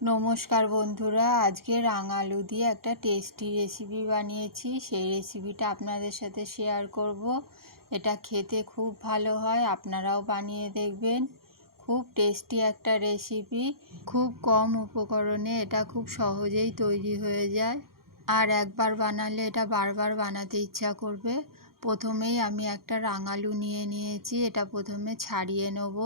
নমস্কার বন্ধুরা, আজকে রাঙালু দিয়ে একটা টেস্টি রেসিপি বানিয়েছি। সেই রেসিপিটা আপনাদের সাথে শেয়ার করব। এটা খেতে খুব ভালো হয়, আপনারাও বানিয়ে দেখবেন। খুব টেস্টি একটা রেসিপি খুব কম উপকরণে এটা খুব সহজেই তৈরি হয়ে যায়। আর একবার বানালে এটা বারবার বানাতে ইচ্ছা করবে। প্রথমেই আমি একটা রাঙালু নিয়ে নিয়েছি, এটা প্রথমে ছাড়িয়ে নেব।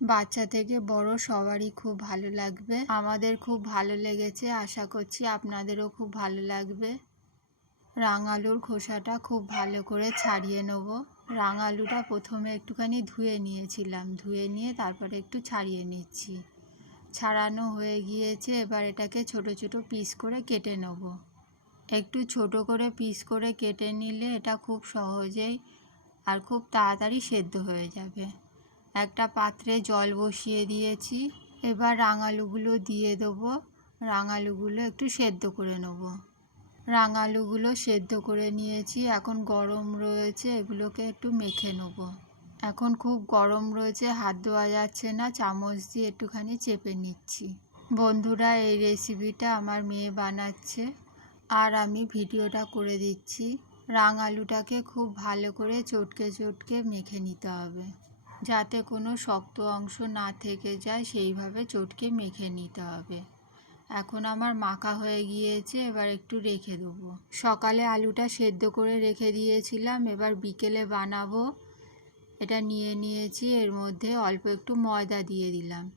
বাচ্চা থেকে বড় সবারই খুব ভালো লাগবে। আমাদের খুব ভালো লেগেছে, আশা করছি আপনাদেরও খুব ভালো লাগবে। রাঙালুর খোসাটা খুব ভালো করে ছাড়িয়ে নেব। রাঙালুটা প্রথমে একটুখানি ধুয়ে নিয়েছিলাম। ধুয়ে নিয়ে তারপরে একটু ছাড়িয়ে নিচ্ছি। ছাড়ানো হয়ে গিয়েছে, এবার এটাকে ছোট ছোট পিস করে কেটে নেব। একটু ছোট করে পিস করে কেটে নিলে এটা খুব সহজেই আর খুব তাড়াতাড়ি সেদ্ধ হয়ে যাবে। একটা পাত্রে জল বসিয়ে দিয়েছি। এবার রাঙালুগুলো দিয়ে দেবো। রাঙালুগুলো একটু সেদ্ধ করে নেব। রাঙালুগুলো সেদ্ধ করে নিয়েছি। এখন গরম রয়েছে, এগুলোকে একটু মেখে নেব। এখন খুব গরম রয়েছে, হাত ধোয়া যাচ্ছে না, চামচ দিয়ে একটুখানি চেপে নিচ্ছি। বন্ধুরা, এই রেসিপিটা আমার মেয়ে বানাচ্ছে। আর আমি ভিডিওটা করে দিচ্ছি। রাঙালুটাকে খুব ভালো করে চটকে চটকে মেখে নিতে হবে। যাতে কোনো শক্ত অংশ না থেকে যায়, সেইভাবে চটকে মেখে নিতে হবে। এখন আমার মাখা হয়ে গিয়েছে, এবার একটু রেখে দেবো। সকালে আলুটা সেদ্ধ করে রেখে দিয়েছিলাম, এবার বিকেলে বানাবো। এটা নিয়ে নিয়েছি, এর মধ্যে অল্প একটু ময়দা দিয়ে দিলাম।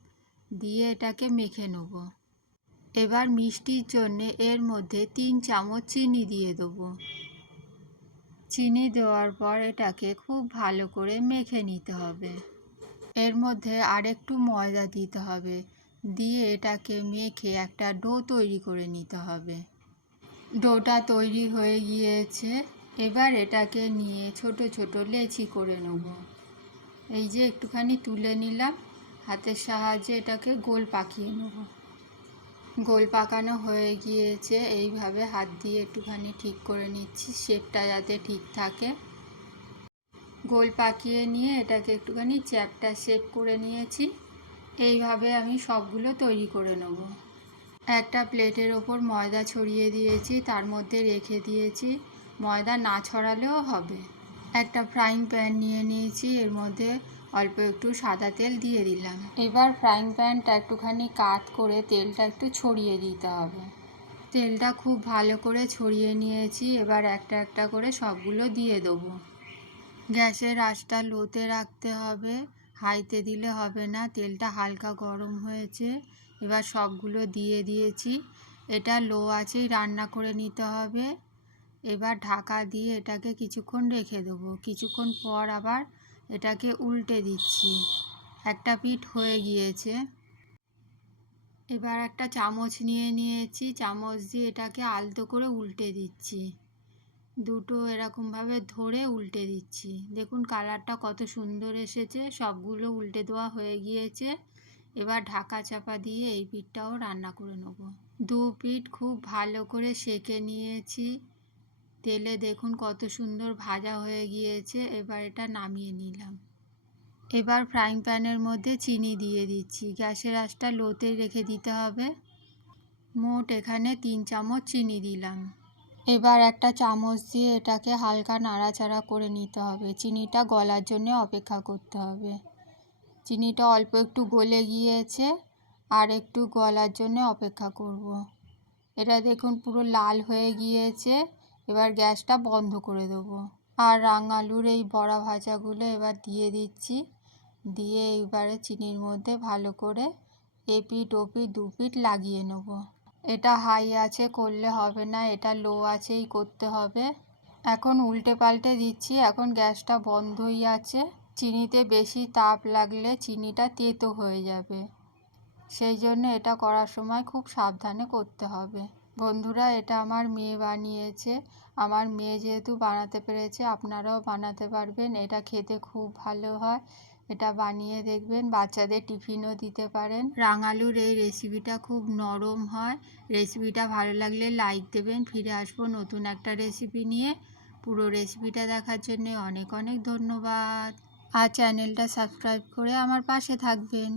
দিয়ে এটাকে মেখে নেব। এবার মিষ্টির জন্যে এর মধ্যে তিন চামচ চিনি দিয়ে দেবো। চিনি দেওয়ার পর এটাকে খুব ভালো করে মেখে নিতে হবে। এর মধ্যে আরেকটু ময়দা দিতে হবে। দিয়ে এটাকে মেখে একটা ডো তৈরি করে নিতে হবে। ডোটা তৈরি হয়ে গিয়েছে। এবার এটাকে নিয়ে ছোট ছোট লেচি করে নেব। এই যে একটুখানি তুলে নিলাম। হাতের সাহায্যে এটাকে গোল পাকিয়ে নেব। গোল পাকানো হয়ে গিয়েছে, এইভাবে হাত দিয়ে একটুখানি ঠিক করে নিচ্ছি শেপটা যাতে ঠিক থাকে। গোল পাকিয়ে নিয়ে এটাকে একটুখানি চ্যাপটা শেপ করে নিয়েছি, এইভাবে আমি সবগুলো তৈরি করে নেব। একটা প্লেটের ওপর ময়দা ছড়িয়ে দিয়েছি, তার মধ্যে রেখে দিয়েছি, ময়দা না ছড়ালেও হবে। একটা ফ্রাইং প্যান নিয়ে নিয়েছি, এর মধ্যে অল্প একটু সাদা তেল দিয়ে দিলাম। এবার ফ্রাইং প্যানটা একটুখানি কাত করে তেলটা একটু ছড়িয়ে দিতে হবে। তেলটা খুব ভালো করে ছড়িয়ে নিয়েছি, এবার একটা একটা করে সবগুলো দিয়ে দেবো। গ্যাসের আঁচটা লোতে রাখতে হবে, হাইতে দিলে হবে না, তেলটা হালকা গরম হয়েছে। এবার সবগুলো দিয়ে দিয়েছি, এটা লো আছেই রান্না করে নিতে হবে। এবার ঢাকা দিয়ে এটাকে কিছুক্ষণ রেখে দেবো। কিছুক্ষণ পর আবার এটাকে উল্টে দিচ্ছি। একটা পিঠ হয়ে গিয়েছে। এবার একটা চামচ নিয়ে নিয়েছি। চামচ দিয়ে এটাকে আলতো করে উল্টে দিচ্ছি। দুটো এরকমভাবে ধরে উল্টে দিচ্ছি। দেখুন কালারটা কত সুন্দর এসেছে। সবগুলো উল্টে দেওয়া হয়ে গিয়েছে। এবার ঢাকা চাপা দিয়ে এই পিঠটাও রান্না করে নেব। দু পিঠ খুব ভালো করে সেকে নিয়েছি। তেলে দেখুন কত সুন্দর ভাজা হয়ে গিয়েছে, এবার এটা নামিয়ে নিলাম। এবার ফ্রাইং প্যানের মধ্যে চিনি দিয়ে দিচ্ছি। গ্যাসের আঁচটা লোতে রেখে দিতে হবে। মোট এখানে তিন চামচ চিনি দিলাম। এবার একটা চামচ দিয়ে এটাকে হালকা নাড়াচাড়া করে নিতে হবে। চিনিটা গলার জন্য অপেক্ষা করতে হবে। চিনিটা অল্প একটু গলে গিয়েছে আর একটু গলার জন্য অপেক্ষা করব। এটা দেখুন পুরো লাল হয়ে গিয়েছে। এবার গ্যাসটা বন্ধ করে দেবো। আর রাঙালুর এই বড়া ভাজাগুলো এবার দিয়ে দিচ্ছি। দিয়ে এইবারে চিনির মধ্যে ভালো করে এপিট ওপিট দুপিট লাগিয়ে নেব। এটা হাই আছে, করলে হবে না। এটা লো আছেই করতে হবে। এখন উল্টে পাল্টে দিচ্ছি। এখন গ্যাসটা বন্ধই আছে। চিনিতে বেশি তাপ লাগলে চিনিটা তেতো হয়ে যাবে। সেই জন্য এটা করার সময় খুব সাবধানে করতে হবে। বন্ধুরা, এটা আমার মেয়ে বানিয়েছে। আমার মেয়ে যেহেতু বানাতে পেরেছে, আপনারাও বানাতে পারবেন। এটা খেতে খুব ভালো হয়। এটা বানিয়ে দেখবেন, বাচ্চাদের টিফিনও দিতে পারেন। রাঙালুর এই রেসিপিটা খুব নরম হয়। রেসিপিটা ভালো লাগলে লাইক দেবেন। ফিরে আসব নতুন একটা রেসিপি নিয়ে। পুরো রেসিপিটা দেখার জন্য অনেক অনেক ধন্যবাদ। আর চ্যানেলটা সাবস্ক্রাইব করে আমার পাশে থাকবেন।